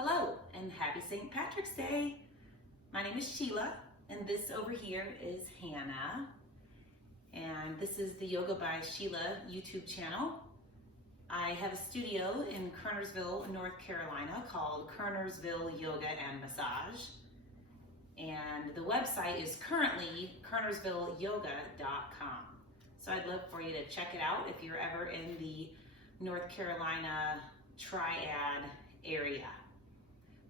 Hello and happy St. Patrick's Day. My name is Sheila and this over here is Hannah. And this is the Yoga by Sheila YouTube channel. I have a studio in Kernersville, North Carolina called Kernersville Yoga and Massage. And the website is currently kernersvilleyoga.com. So I'd love for you to check it out if you're ever in the North Carolina Triad area.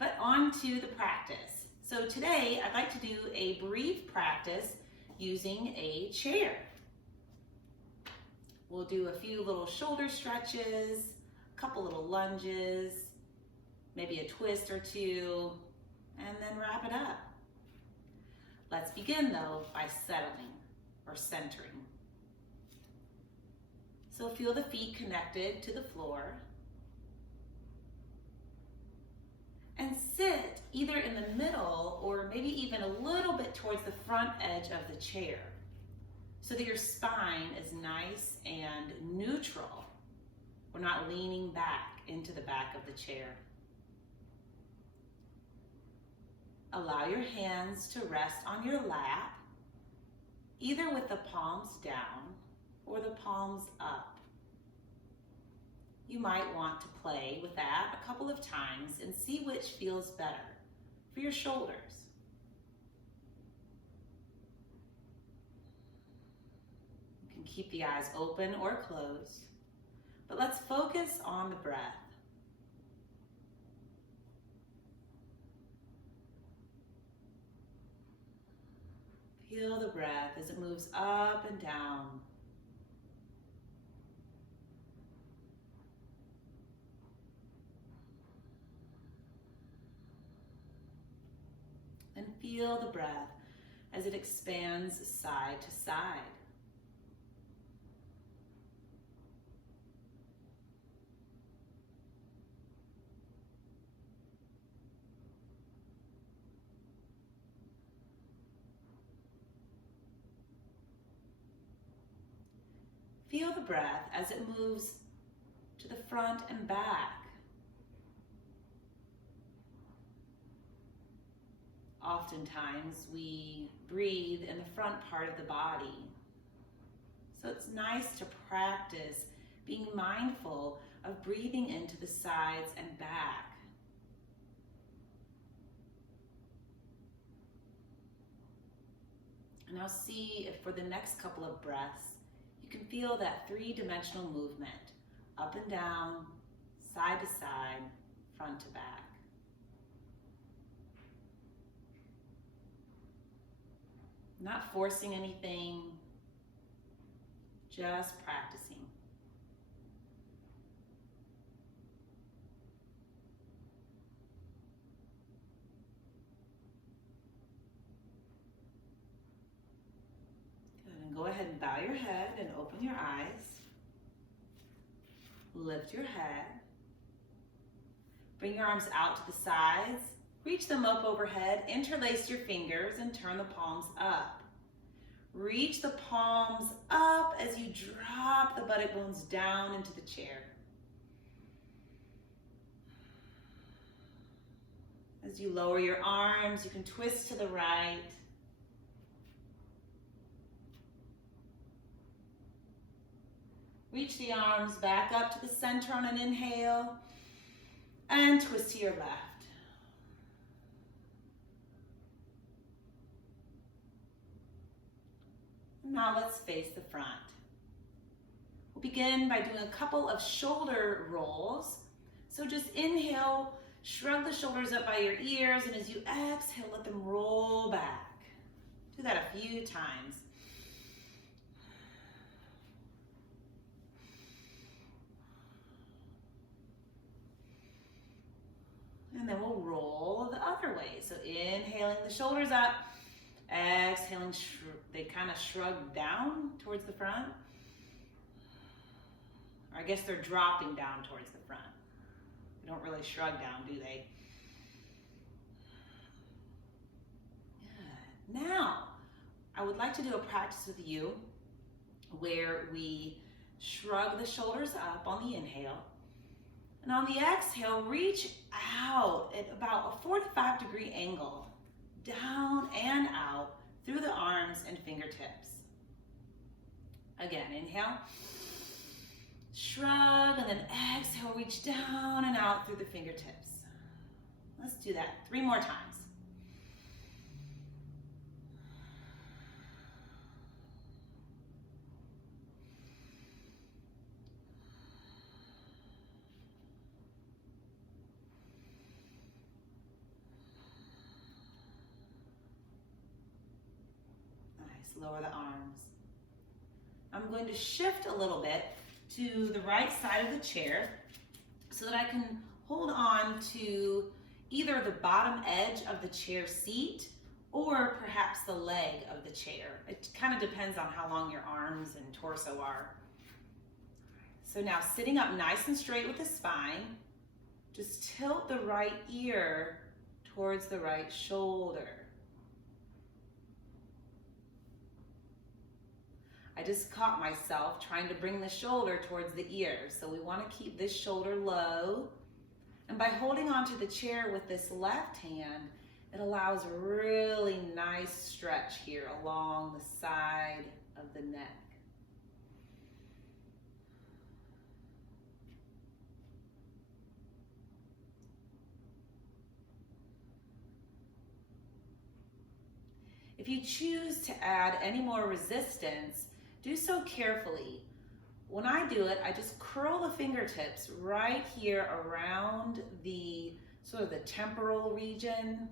But on to the practice. So today I'd like to do a brief practice using a chair. We'll do a few little shoulder stretches, a couple little lunges, maybe a twist or two, and then wrap it up. Let's begin though by settling or centering. So feel the feet connected to the floor. And sit either in the middle or maybe even a little bit towards the front edge of the chair so that your spine is nice and neutral. We're not leaning back into the back of the chair. Allow your hands to rest on your lap, either with the palms down or the palms up. You might want to play with that a couple of times and see which feels better for your shoulders. You can keep the eyes open or closed, but let's focus on the breath. Feel the breath as it moves up and down. And feel the breath as it expands side to side. Feel the breath as it moves to the front and back. Oftentimes we breathe in the front part of the body. So it's nice to practice being mindful of breathing into the sides and back. And now see if for the next couple of breaths, you can feel that three-dimensional movement, up and down, side to side, front to back. Not forcing anything, just practicing. Good, and go ahead and bow your head and open your eyes. Lift your head. Bring your arms out to the sides. Reach them up overhead, interlace your fingers and turn the palms up. Reach the palms up as you drop the buttock bones down into the chair. As you lower your arms, you can twist to the right. Reach the arms back up to the center on an inhale and twist to your left. Now let's face the front. We'll begin by doing a couple of shoulder rolls. So just inhale, shrug the shoulders up by your ears, and as you exhale, let them roll back. Do that a few times. And then we'll roll the other way. So inhaling the shoulders up, exhaling, they kind of shrug down towards the front. Or I guess they're dropping down towards the front. They don't really shrug down, do they? Good. Now, I would like to do a practice with you where we shrug the shoulders up on the inhale And on the exhale, reach out at about a 45-degree angle, down and out through the arms and fingertips. Again, inhale, shrug, and then exhale, reach down and out through the fingertips. Let's do that 3 more times. Lower the arms. I'm going to shift a little bit to the right side of the chair so that I can hold on to either the bottom edge of the chair seat or perhaps the leg of the chair. It kind of depends on how long your arms and torso are. So now sitting up nice and straight with the spine, just tilt the right ear towards the right shoulder. I just caught myself trying to bring the shoulder towards the ear. So we want to keep this shoulder low. And by holding onto the chair with this left hand, it allows a really nice stretch here along the side of the neck. If you choose to add any more resistance, do so carefully. When I do it, I just curl the fingertips right here around the sort of the temporal region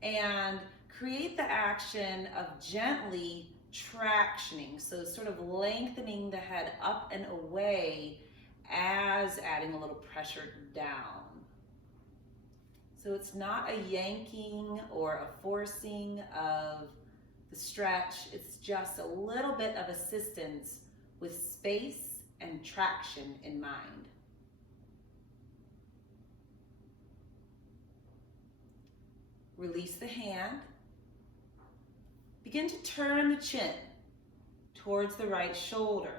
and create the action of gently tractioning, so sort of lengthening the head up and away as adding a little pressure down. So it's not a yanking or a forcing of the stretch, it's just a little bit of assistance with space and traction in mind. Release the hand. Begin to turn the chin towards the right shoulder,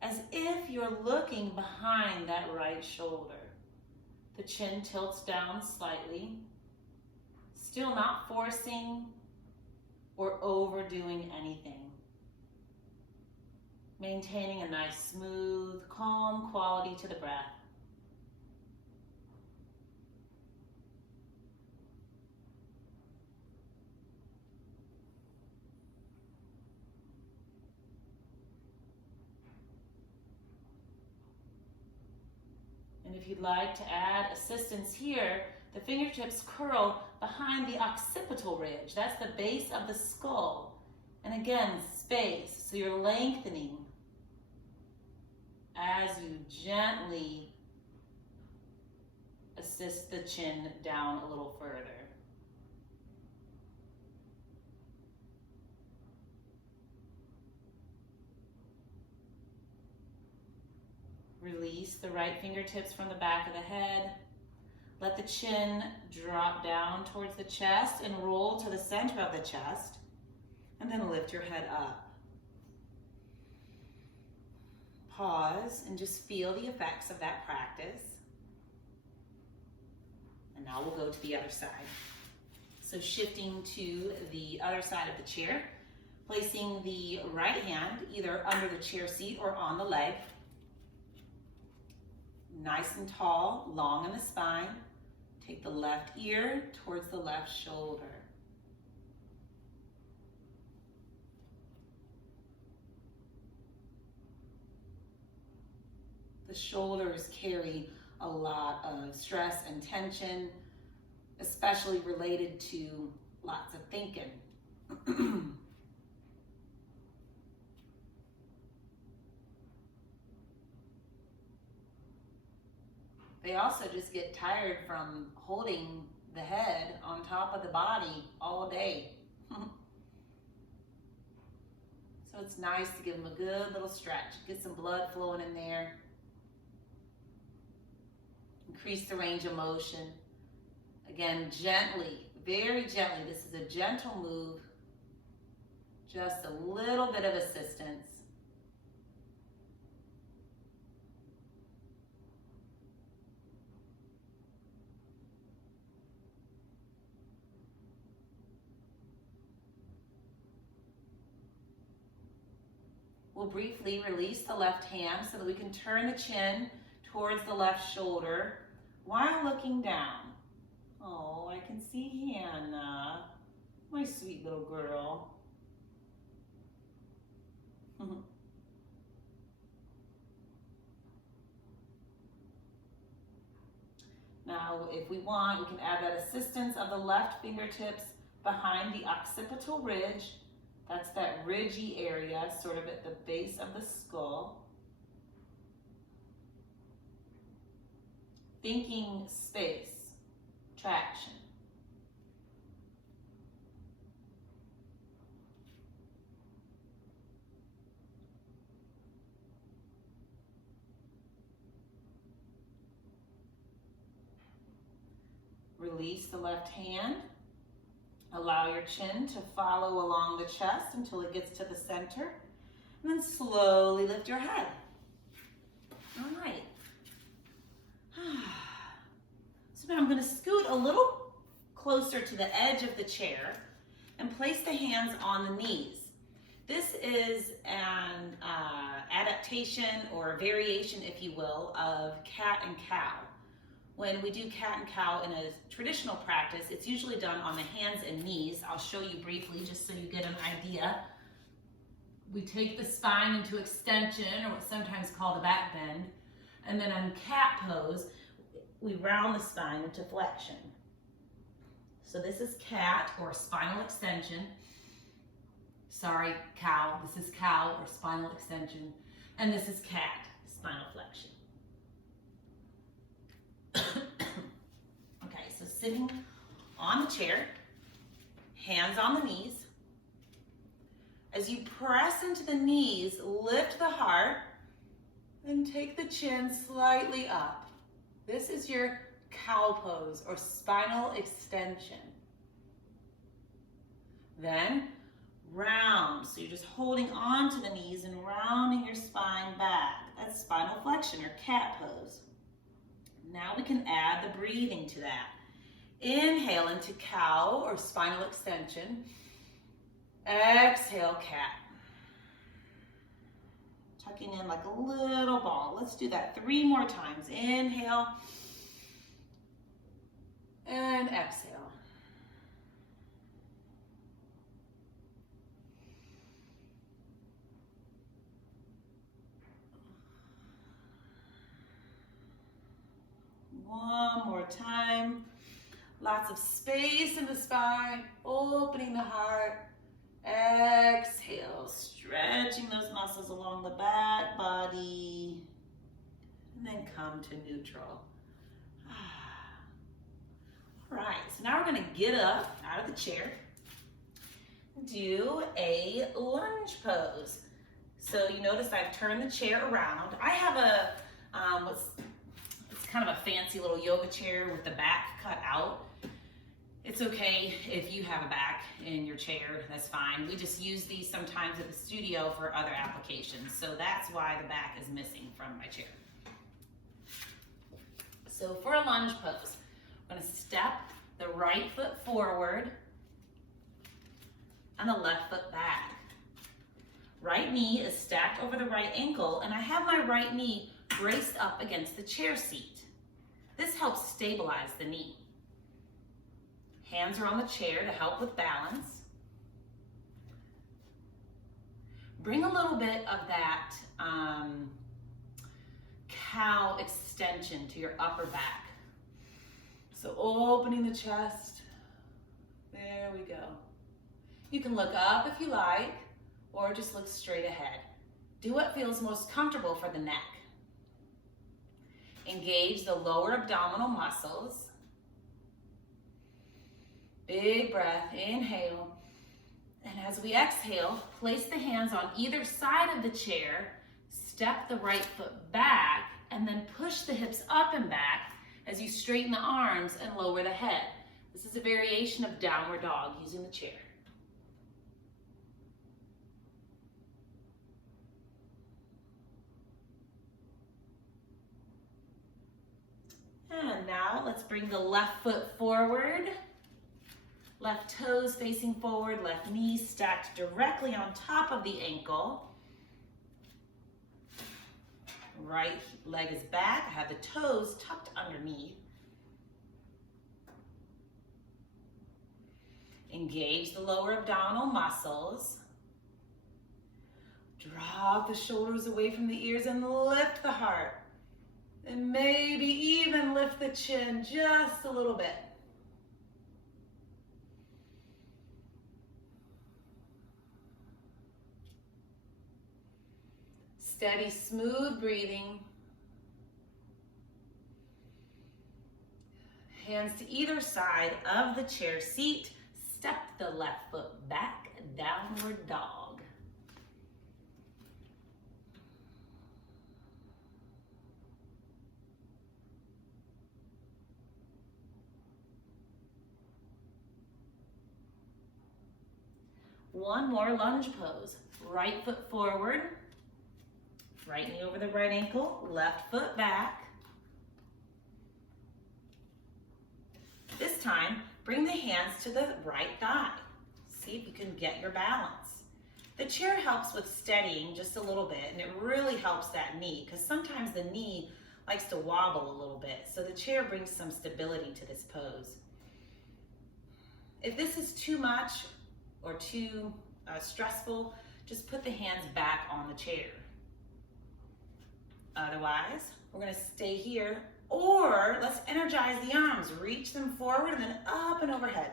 as if you're looking behind that right shoulder. The chin tilts down slightly, still not forcing or overdoing anything. Maintaining a nice, smooth, calm quality to the breath. And if you'd like to add assistance here, the fingertips curl behind the occipital ridge. That's the base of the skull. And again, space. So you're lengthening as you gently assist the chin down a little further. Release the right fingertips from the back of the head. Let the chin drop down towards the chest and roll to the center of the chest, and then lift your head up. Pause and just feel the effects of that practice. And now we'll go to the other side. So shifting to the other side of the chair, placing the right hand either under the chair seat or on the leg. Nice and tall, long in the spine. Take the left ear towards the left shoulder. The shoulders carry a lot of stress and tension, especially related to lots of thinking. They also just get tired from holding the head on top of the body all day. So it's nice to give them a good little stretch. Get some blood flowing in there. Increase the range of motion. Again, gently, very gently. This is a gentle move. Just a little bit of assistance. We'll briefly release the left hand so that we can turn the chin towards the left shoulder while looking down. Oh, I can see Hannah, my sweet little girl. Now, if we want, we can add that assistance of the left fingertips behind the occipital ridge. That's that ridgy area, sort of at the base of the skull. Thinking space, traction. Release the left hand. Allow your chin to follow along the chest until it gets to the center. And then slowly lift your head. All right. So now I'm going to scoot a little closer to the edge of the chair and place the hands on the knees. This is an adaptation or variation, if you will, of cat and cow. When we do cat and cow in a traditional practice, it's usually done on the hands and knees. I'll show you briefly just so you get an idea. We take the spine into extension, or what's sometimes called a back bend, and then on cat pose, we round the spine into flexion. So this is cat or spinal extension. Sorry, cow. This is cow or spinal extension. And this is cat, spinal flexion. Okay, so sitting on the chair, hands on the knees. As you press into the knees, lift the heart and take the chin slightly up. This is your cow pose or spinal extension. Then round, so you're just holding on to the knees and rounding your spine back. That's spinal flexion or cat pose. Now we can add the breathing to that. Inhale into cow or spinal extension. Exhale, cat. Tucking in like a little ball. Let's do that 3 more times. Inhale and exhale. One more time. Lots of space in the spine, opening the heart. Exhale, stretching those muscles along the back body. And then come to neutral. All right, so now we're gonna get up out of the chair. Do a lunge pose. So you notice I've turned the chair around. I have a, it's kind of a fancy little yoga chair with the back cut out. It's okay if you have a back in your chair, that's fine. We just use these sometimes at the studio for other applications. So that's why the back is missing from my chair. So for a lunge pose, I'm gonna step the right foot forward and the left foot back. Right knee is stacked over the right ankle, and I have my right knee braced up against the chair seat. This helps stabilize the knee. Hands are on the chair to help with balance. Bring a little bit of that cow extension to your upper back. So opening the chest, there we go. You can look up if you like, or just look straight ahead. Do what feels most comfortable for the neck. Engage the lower abdominal muscles. Big breath, inhale. And as we exhale, place the hands on either side of the chair, step the right foot back, and then push the hips up and back as you straighten the arms and lower the head. This is a variation of downward dog using the chair. And now let's bring the left foot forward. Left toes facing forward, left knee stacked directly on top of the ankle. Right leg is back. I have the toes tucked underneath. Engage the lower abdominal muscles. Drop the shoulders away from the ears and lift the heart. And maybe even lift the chin just a little bit. Steady, smooth breathing. Hands to either side of the chair seat. Step the left foot back, downward dog. One more lunge pose. Right foot forward, right knee over the right ankle, left foot back. This time, bring the hands to the right thigh. See if you can get your balance. The chair helps with steadying just a little bit, and it really helps that knee, because sometimes the knee likes to wobble a little bit, so the chair brings some stability to this pose. If this is too much or too stressful, just put the hands back on the chair. Otherwise, we're going to stay here, or let's energize the arms. Reach them forward and then up and overhead.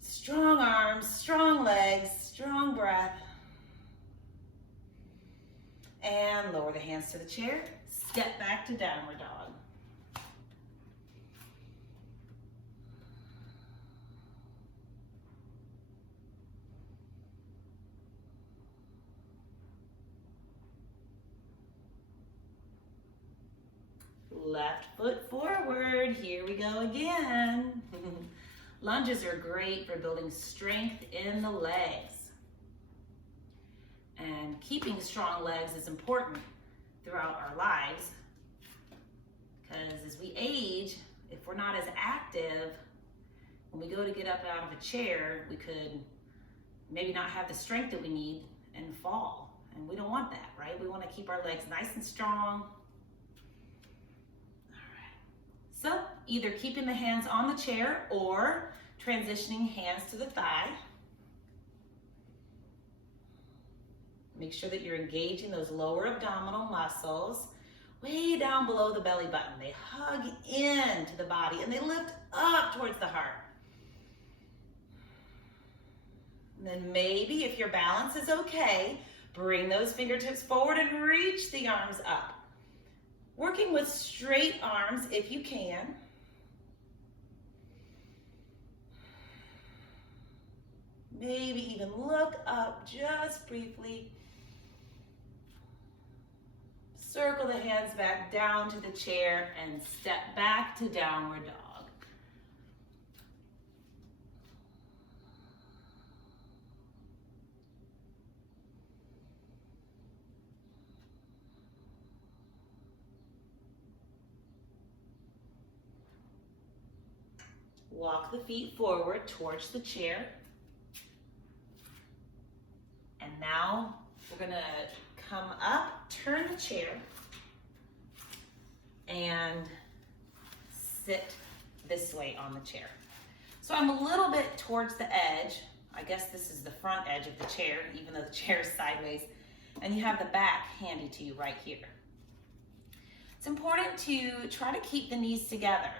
Strong arms, strong legs, strong breath. And lower the hands to the chair. Step back to downward dog. Left foot forward. Here we go again. Lunges are great for building strength in the legs. And keeping strong legs is important throughout our lives, because as we age, if we're not as active, when we go to get up out of a chair, we could maybe not have the strength that we need and fall. And we don't want that, right? We want to keep our legs nice and strong. So either keeping the hands on the chair or transitioning hands to the thigh. Make sure that you're engaging those lower abdominal muscles way down below the belly button. They hug into the body and they lift up towards the heart. And then maybe if your balance is okay, bring those fingertips forward and reach the arms up. Working with straight arms if you can. Maybe even look up just briefly. Circle the hands back down to the chair and step back to downward dog. Walk the feet forward towards the chair. And now we're gonna come up, turn the chair, and sit this way on the chair. So I'm a little bit towards the edge. I guess this is the front edge of the chair, even though the chair is sideways. And you have the back handy to you right here. It's important to try to keep the knees together.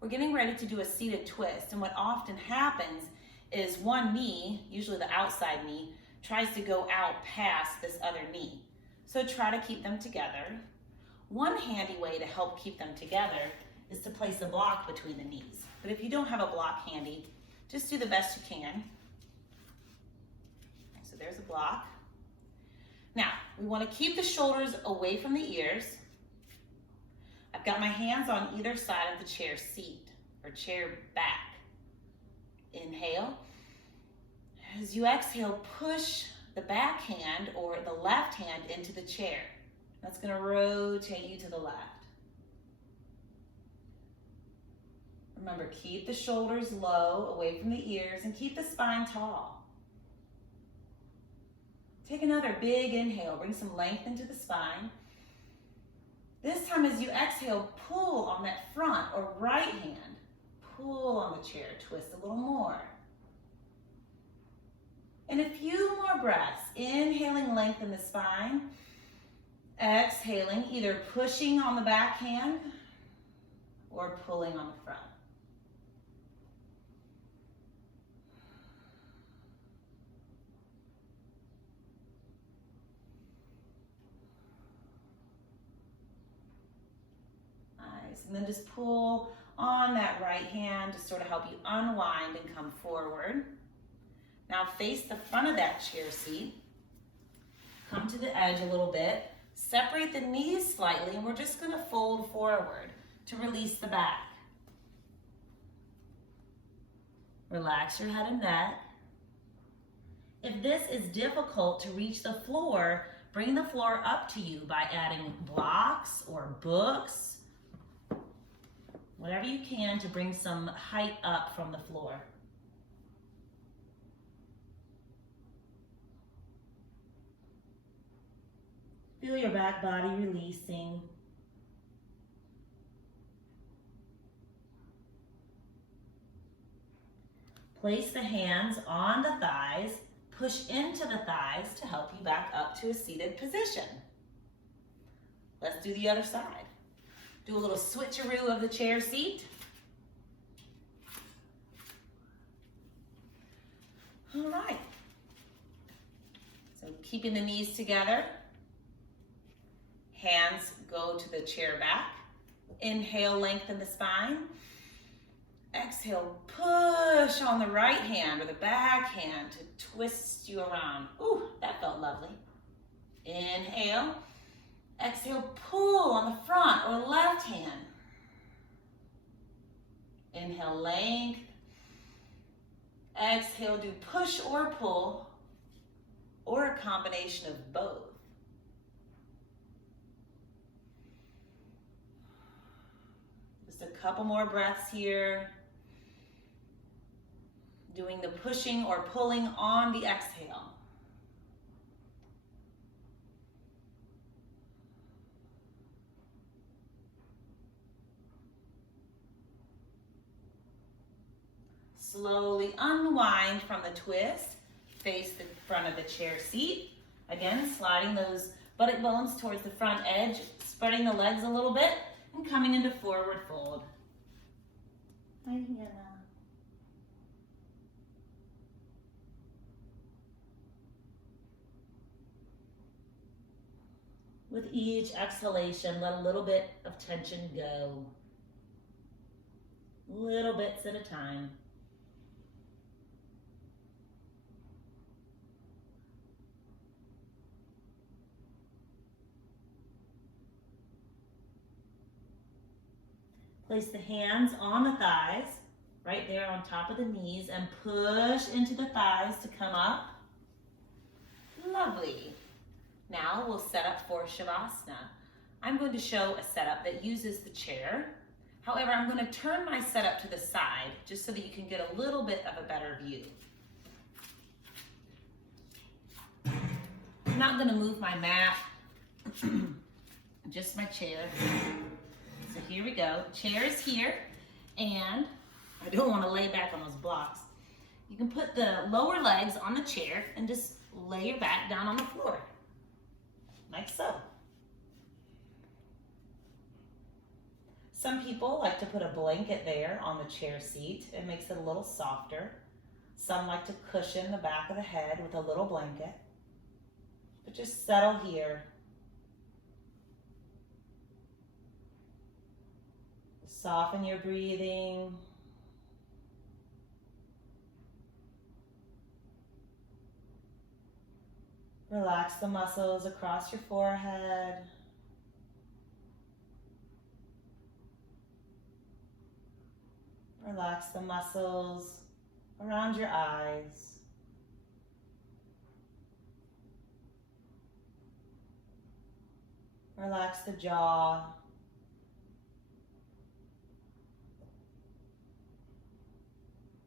We're getting ready to do a seated twist, and what often happens is one knee, usually the outside knee, tries to go out past this other knee. So try to keep them together. One handy way to help keep them together is to place a block between the knees. But if you don't have a block handy, just do the best you can. So there's a block. Now, we want to keep the shoulders away from the ears. I've got my hands on either side of the chair seat or chair back. Inhale. As you exhale, push the back hand or the left hand into the chair. That's going to rotate you to the left. Remember, keep the shoulders low, away from the ears, and keep the spine tall. Take another big inhale. Bring some length into the spine. This time as you exhale, pull on that front or right hand. Pull on the chair. Twist a little more. And a few more breaths. Inhaling, lengthen the spine. Exhaling, either pushing on the back hand or pulling on the front. Nice. And then just pull on that right hand to sort of help you unwind and come forward. Now face the front of that chair seat. Come to the edge a little bit. Separate the knees slightly, and we're just going to fold forward to release the back. Relax your head and neck. If this is difficult to reach the floor, bring the floor up to you by adding blocks or books, whatever you can to bring some height up from the floor. Feel your back body releasing. Place the hands on the thighs, push into the thighs to help you back up to a seated position. Let's do the other side. Do a little switcheroo of the chair seat. All right. So keeping the knees together. Hands go to the chair back. Inhale, lengthen the spine. Exhale, push on the right hand or the back hand to twist you around. Ooh, that felt lovely. Inhale. Exhale, pull on the front or left hand. Inhale, length. Exhale, do push or pull or a combination of both. Just a couple more breaths here. Doing the pushing or pulling on the exhale. Slowly unwind from the twist. Face the front of the chair seat. Again, sliding those buttock bones towards the front edge, spreading the legs a little bit, and coming into forward fold. Hi, Hannah. With each exhalation, let a little bit of tension go. Little bits at a time. Place the hands on the thighs, right there on top of the knees, and push into the thighs to come up. Lovely. Now we'll set up for Shavasana. I'm going to show a setup that uses the chair. However, I'm going to turn my setup to the side just so that you can get a little bit of a better view. I'm not going to move my mat, just my chair. So here we go. Chair is here, and I don't want to lay back on those blocks. You can put the lower legs on the chair and just lay your back down on the floor. Like so. Some people like to put a blanket there on the chair seat. It makes it a little softer. Some like to cushion the back of the head with a little blanket. But just settle here. Soften your breathing. Relax the muscles across your forehead. Relax the muscles around your eyes. Relax the jaw.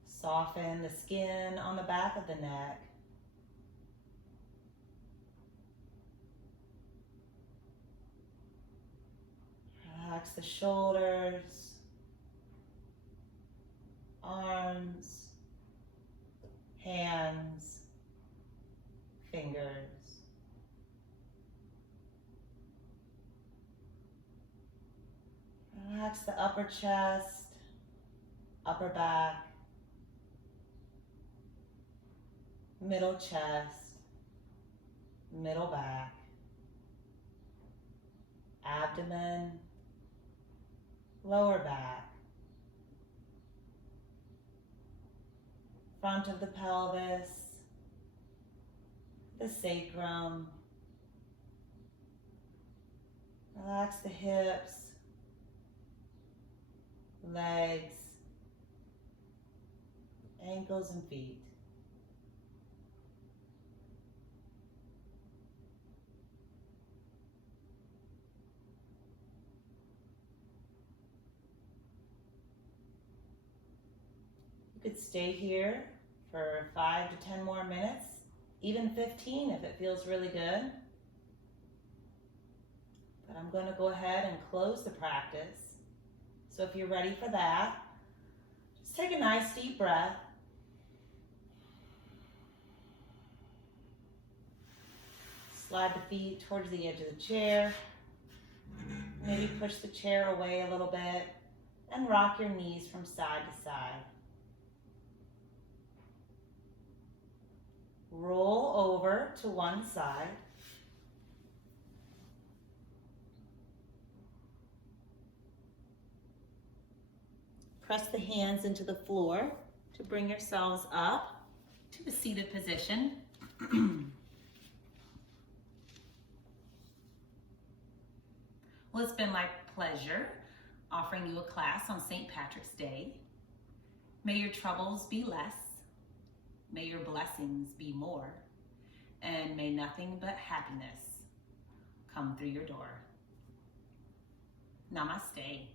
Soften the skin on the back of the neck. Relax the shoulders, arms, hands, fingers. Relax the upper chest, upper back, middle chest, middle back, abdomen, lower back, front of the pelvis, the sacrum. Relax the hips, legs, ankles and feet. You could stay here for 5 to 10 more minutes, even 15 if it feels really good. But I'm going to go ahead and close the practice. So if you're ready for that, just take a nice deep breath. Slide the feet towards the edge of the chair. Maybe push the chair away a little bit and rock your knees from side to side. Roll over to one side. Press the hands into the floor to bring yourselves up to a seated position. Well, it's been my pleasure offering you a class on St. Patrick's Day. May your troubles be less, may your blessings be more, and may nothing but happiness come through your door. Namaste.